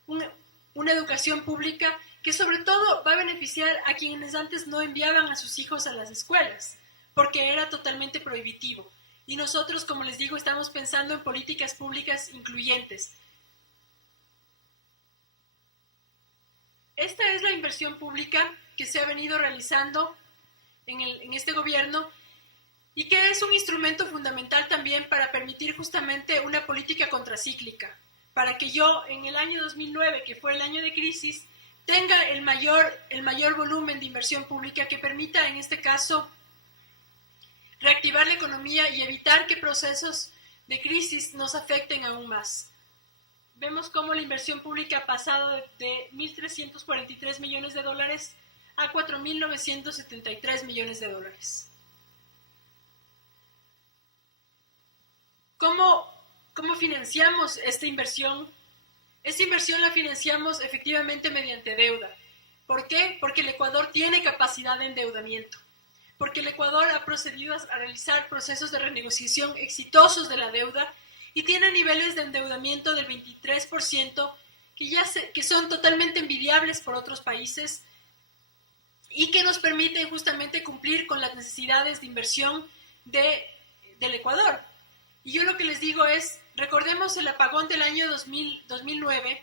una educación pública que sobre todo va a beneficiar a quienes antes no enviaban a sus hijos a las escuelas, porque era totalmente prohibitivo. Y nosotros, como les digo, estamos pensando en políticas públicas incluyentes. Esta es la inversión pública que se ha venido realizando en este gobierno y que es un instrumento fundamental también para permitir justamente una política contracíclica, para que yo en el año 2009, que fue el año de crisis, tenga el mayor volumen de inversión pública que permita, en este caso, reactivar la economía y evitar que procesos de crisis nos afecten aún más. Vemos cómo la inversión pública ha pasado de 1.343 millones de dólares a 4.973 millones de dólares. ¿Cómo financiamos esta inversión? Esta inversión la financiamos efectivamente mediante deuda. ¿Por qué? Porque el Ecuador tiene capacidad de endeudamiento. Porque el Ecuador ha procedido a realizar procesos de renegociación exitosos de la deuda y tiene niveles de endeudamiento del 23% que son totalmente envidiables por otros países y que nos permiten justamente cumplir con las necesidades de inversión del Ecuador. Y yo lo que les digo es, recordemos el apagón del año 2009,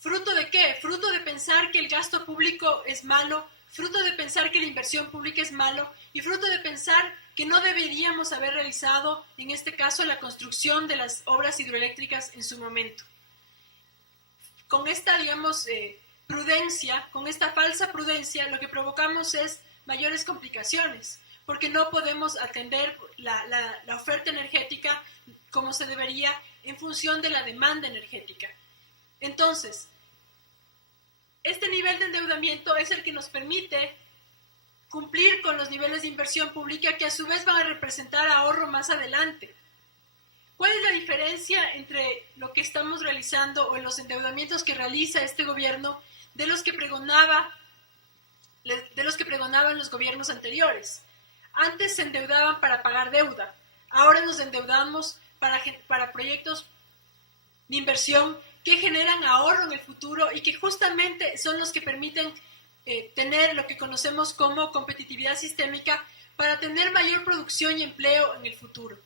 ¿fruto de qué? Fruto de pensar que el gasto público es malo, fruto de pensar que la inversión pública es malo y fruto de pensar que no deberíamos haber realizado, en este caso, la construcción de las obras hidroeléctricas en su momento. Con esta, prudencia, con esta falsa prudencia, lo que provocamos es mayores complicaciones, porque no podemos atender la oferta energética como se debería en función de la demanda energética. Entonces, este nivel de endeudamiento es el que nos permite cumplir con los niveles de inversión pública que a su vez van a representar ahorro más adelante. ¿Cuál es la diferencia entre lo que estamos realizando o los endeudamientos que realiza este gobierno de los que pregonaban los gobiernos anteriores? Antes se endeudaban para pagar deuda, ahora nos endeudamos para proyectos de inversión que generan ahorro en el futuro y que justamente son los que permiten tener lo que conocemos como competitividad sistémica para tener mayor producción y empleo en el futuro.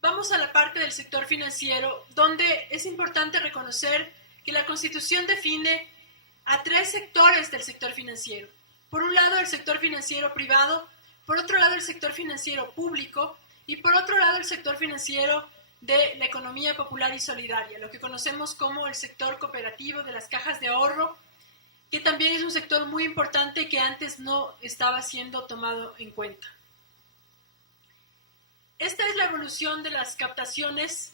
Vamos a la parte del sector financiero, donde es importante reconocer que la Constitución define a tres sectores del sector financiero. Por un lado, el sector financiero privado, por otro lado, el sector financiero público y por otro lado, el sector financiero de la economía popular y solidaria, lo que conocemos como el sector cooperativo de las cajas de ahorro, que también es un sector muy importante que antes no estaba siendo tomado en cuenta. Esta es la evolución de las captaciones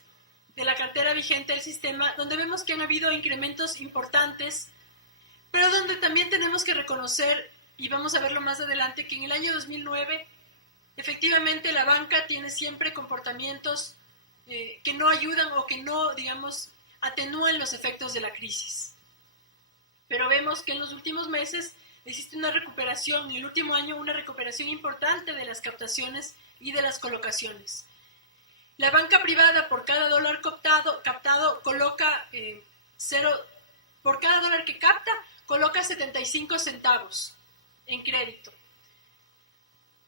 de la cartera vigente del sistema, donde vemos que han habido incrementos importantes, pero donde también tenemos que reconocer, y vamos a verlo más adelante, que en el año 2009 efectivamente la banca tiene siempre comportamientos que no ayudan o que no, digamos, atenúan los efectos de la crisis. Pero vemos que en los últimos meses existe una recuperación, en el último año una recuperación importante de las captaciones y de las colocaciones. La banca privada por cada dólar captado coloca por cada dólar que capta, coloca 75 centavos en crédito.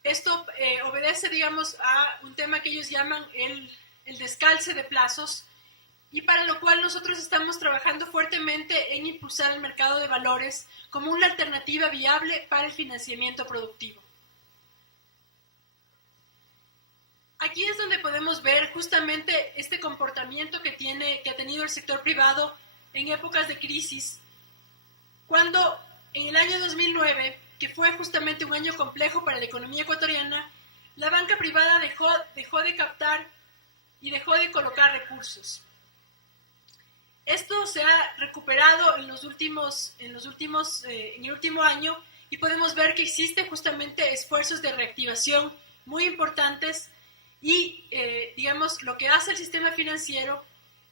Esto obedece, digamos, a un tema que ellos llaman el descalce de plazos, y para lo cual nosotros estamos trabajando fuertemente en impulsar el mercado de valores como una alternativa viable para el financiamiento productivo. Aquí es donde podemos ver justamente este comportamiento que ha tenido el sector privado en épocas de crisis, cuando en el año 2009, que fue justamente un año complejo para la economía ecuatoriana, la banca privada dejó de captar y dejó de colocar recursos. Esto se ha recuperado en el último año, y podemos ver que existen justamente esfuerzos de reactivación muy importantes, y digamos, lo que hace el sistema financiero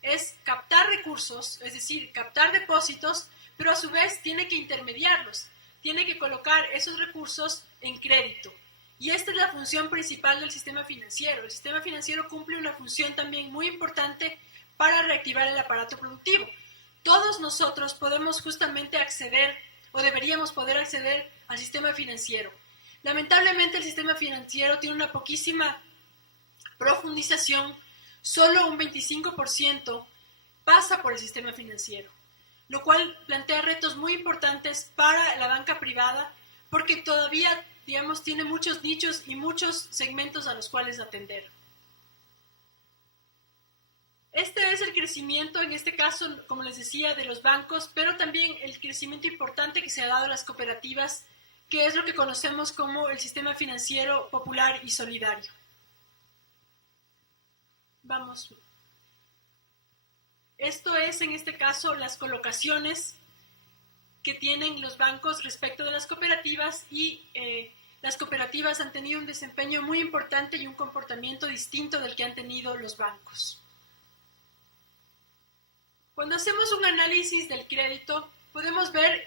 es captar recursos, es decir, captar depósitos, pero a su vez tiene que intermediarlos, tiene que colocar esos recursos en crédito. Y esta es la función principal del sistema financiero. El sistema financiero cumple una función también muy importante para reactivar el aparato productivo. Todos nosotros podemos justamente acceder, o deberíamos poder acceder, al sistema financiero. Lamentablemente el sistema financiero tiene una poquísima profundización, solo un 25% pasa por el sistema financiero, lo cual plantea retos muy importantes para la banca privada, porque todavía, digamos, tiene muchos nichos y muchos segmentos a los cuales atender. Este es el crecimiento, en este caso, como les decía, de los bancos, pero también el crecimiento importante que se ha dado a las cooperativas, que es lo que conocemos como el sistema financiero popular y solidario. Vamos. Esto es, en este caso, las colocaciones que tienen los bancos respecto de las cooperativas, y las cooperativas han tenido un desempeño muy importante y un comportamiento distinto del que han tenido los bancos. Cuando hacemos un análisis del crédito, podemos ver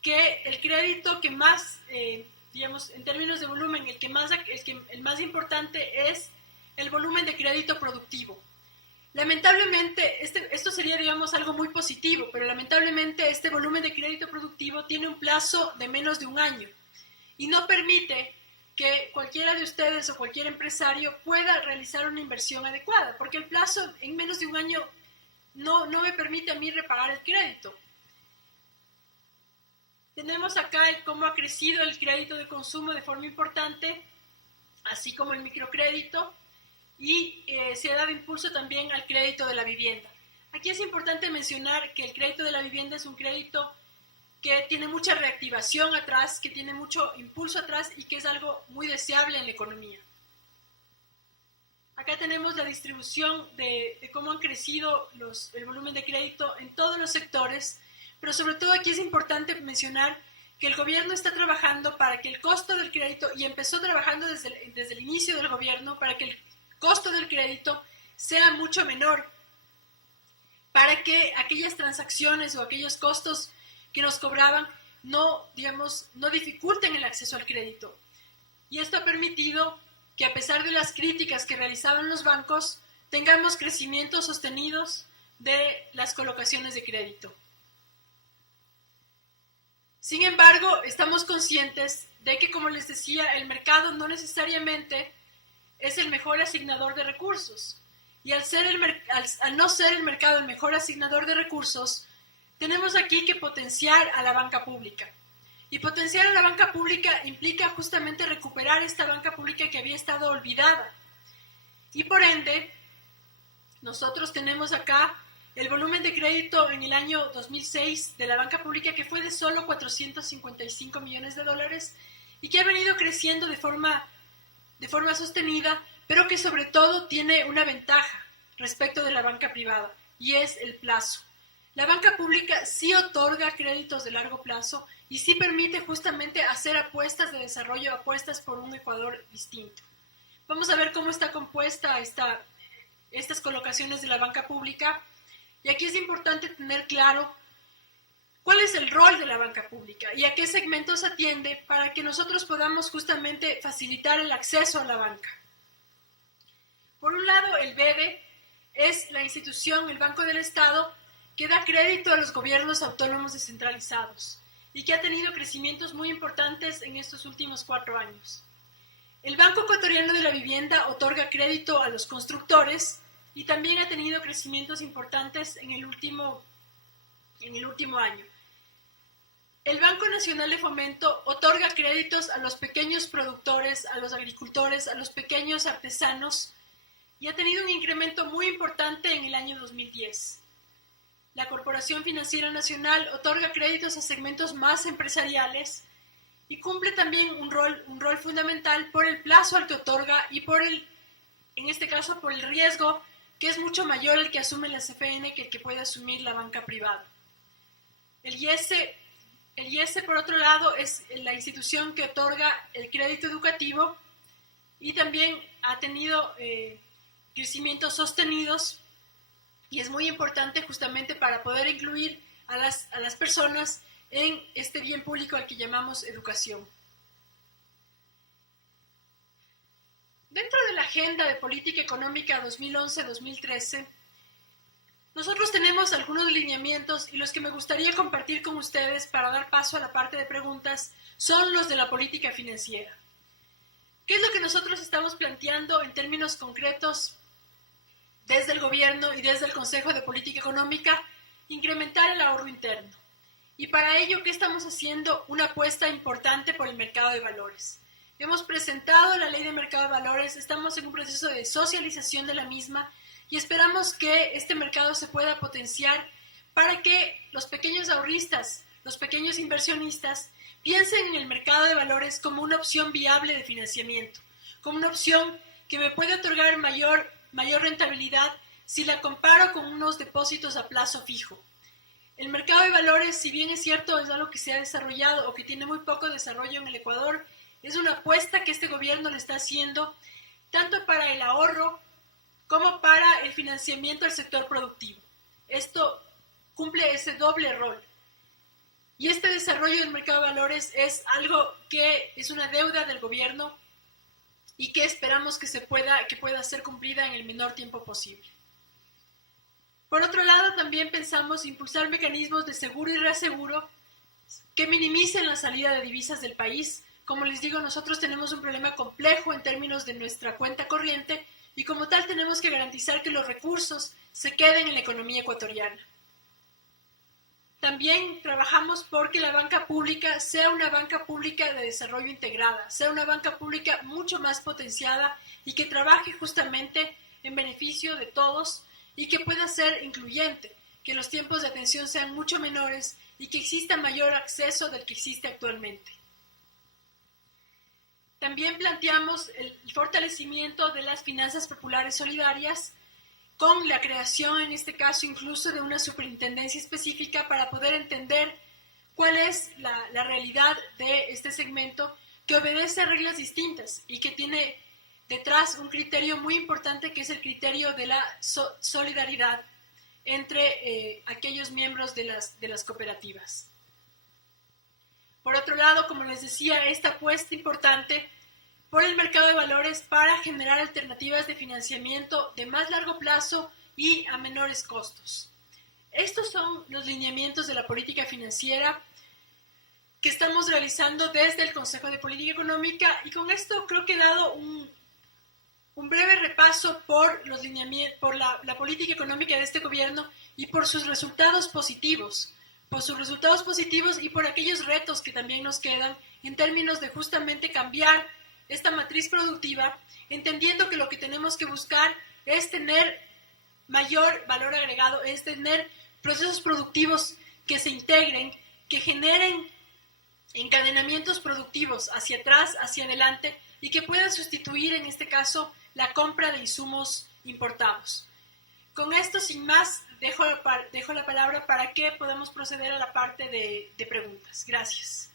que el crédito que más, digamos, en términos de volumen, el más importante es el volumen de crédito productivo. Lamentablemente, esto sería, digamos, algo muy positivo, pero lamentablemente este volumen de crédito productivo tiene un plazo de menos de un año y no permite que cualquiera de ustedes o cualquier empresario pueda realizar una inversión adecuada, porque el plazo en menos de un año no me permite a mí repagar el crédito. Tenemos acá cómo ha crecido el crédito de consumo de forma importante, así como el microcrédito, y se ha dado impulso también al crédito de la vivienda. Aquí es importante mencionar que el crédito de la vivienda es un crédito que tiene mucha reactivación atrás, que tiene mucho impulso atrás y que es algo muy deseable en la economía. Acá tenemos la distribución de cómo han crecido el volumen de crédito en todos los sectores, pero sobre todo aquí es importante mencionar que el gobierno está trabajando para que el costo del crédito, y empezó trabajando desde el inicio del gobierno, para que el costo del crédito sea mucho menor, para que aquellas transacciones o aquellos costos que nos cobraban no dificulten el acceso al crédito. Y esto ha permitido que, a pesar de las críticas que realizaban los bancos, tengamos crecimientos sostenidos de las colocaciones de crédito. Sin embargo, estamos conscientes de que, como les decía, el mercado no necesariamente es el mejor asignador de recursos. Y al no ser el mercado el mejor asignador de recursos, tenemos aquí que potenciar a la banca pública. Y potenciar a la banca pública implica justamente recuperar esta banca pública que había estado olvidada. Y por ende, nosotros tenemos acá el volumen de crédito en el año 2006 de la banca pública, que fue de solo 455 millones de dólares y que ha venido creciendo de forma sostenida, pero que sobre todo tiene una ventaja respecto de la banca privada, y es el plazo. La banca pública sí otorga créditos de largo plazo y sí permite justamente hacer apuestas de desarrollo, apuestas por un Ecuador distinto. Vamos a ver cómo está compuesta estas colocaciones de la banca pública, y aquí es importante tener claro cuál es el rol de la banca pública y a qué segmentos atiende para que nosotros podamos justamente facilitar el acceso a la banca. Por un lado, el BEDE es la institución, el Banco del Estado, que da crédito a los gobiernos autónomos descentralizados y que ha tenido crecimientos muy importantes en estos últimos 4 años. El Banco Ecuatoriano de la Vivienda otorga crédito a los constructores y también ha tenido crecimientos importantes en el último año. El Banco Nacional de Fomento otorga créditos a los pequeños productores, a los agricultores, a los pequeños artesanos, y ha tenido un incremento muy importante en el año 2010. La Corporación Financiera Nacional otorga créditos a segmentos más empresariales y cumple también un rol fundamental por el plazo al que otorga y en este caso por el riesgo, que es mucho mayor el que asume la CFN que el que puede asumir la banca privada. El IES, por otro lado, es la institución que otorga el crédito educativo y también ha tenido crecimientos sostenidos, y es muy importante justamente para poder incluir a las personas en este bien público al que llamamos educación. Dentro de la Agenda de Política Económica 2011-2013, nosotros tenemos algunos lineamientos, y los que me gustaría compartir con ustedes para dar paso a la parte de preguntas son los de la política financiera. ¿Qué es lo que nosotros estamos planteando en términos concretos desde el gobierno y desde el Consejo de Política Económica? Incrementar el ahorro interno. Y para ello, ¿qué estamos haciendo? Una apuesta importante por el mercado de valores. Hemos presentado la ley de mercado de valores, estamos en un proceso de socialización de la misma y esperamos que este mercado se pueda potenciar para que los pequeños ahorristas, los pequeños inversionistas, piensen en el mercado de valores como una opción viable de financiamiento, como una opción que me puede otorgar mayor rentabilidad si la comparo con unos depósitos a plazo fijo. El mercado de valores, si bien es cierto, es algo que se ha desarrollado o que tiene muy poco desarrollo en el Ecuador, es una apuesta que este gobierno le está haciendo tanto para el ahorro como para el financiamiento del sector productivo. Esto cumple ese doble rol. Y este desarrollo del mercado de valores es algo que es una deuda del gobierno y que esperamos que pueda ser cumplida en el menor tiempo posible. Por otro lado, también pensamos impulsar mecanismos de seguro y reaseguro que minimicen la salida de divisas del país. Como les digo, nosotros tenemos un problema complejo en términos de nuestra cuenta corriente y como tal tenemos que garantizar que los recursos se queden en la economía ecuatoriana. También trabajamos porque la banca pública sea una banca pública de desarrollo integrada, sea una banca pública mucho más potenciada y que trabaje justamente en beneficio de todos y que pueda ser incluyente, que los tiempos de atención sean mucho menores y que exista mayor acceso del que existe actualmente. También planteamos el fortalecimiento de las finanzas populares solidarias con la creación, en este caso, incluso de una superintendencia específica para poder entender cuál es la realidad de este segmento que obedece a reglas distintas y que tiene detrás un criterio muy importante que es el criterio de la solidaridad entre aquellos miembros de las cooperativas. Por otro lado, como les decía, esta apuesta importante por el mercado de valores para generar alternativas de financiamiento de más largo plazo y a menores costos. Estos son los lineamientos de la política financiera que estamos realizando desde el Consejo de Política Económica, y con esto creo que he dado un breve repaso por la política económica de este gobierno y por sus resultados positivos, y por aquellos retos que también nos quedan en términos de justamente cambiar esta matriz productiva, entendiendo que lo que tenemos que buscar es tener mayor valor agregado es tener procesos productivos que se integren, que generen encadenamientos productivos hacia atrás, hacia adelante, y que puedan sustituir, en este caso, la compra de insumos importados. Con esto, sin más, dejo la palabra para que podamos proceder a la parte de preguntas. Gracias.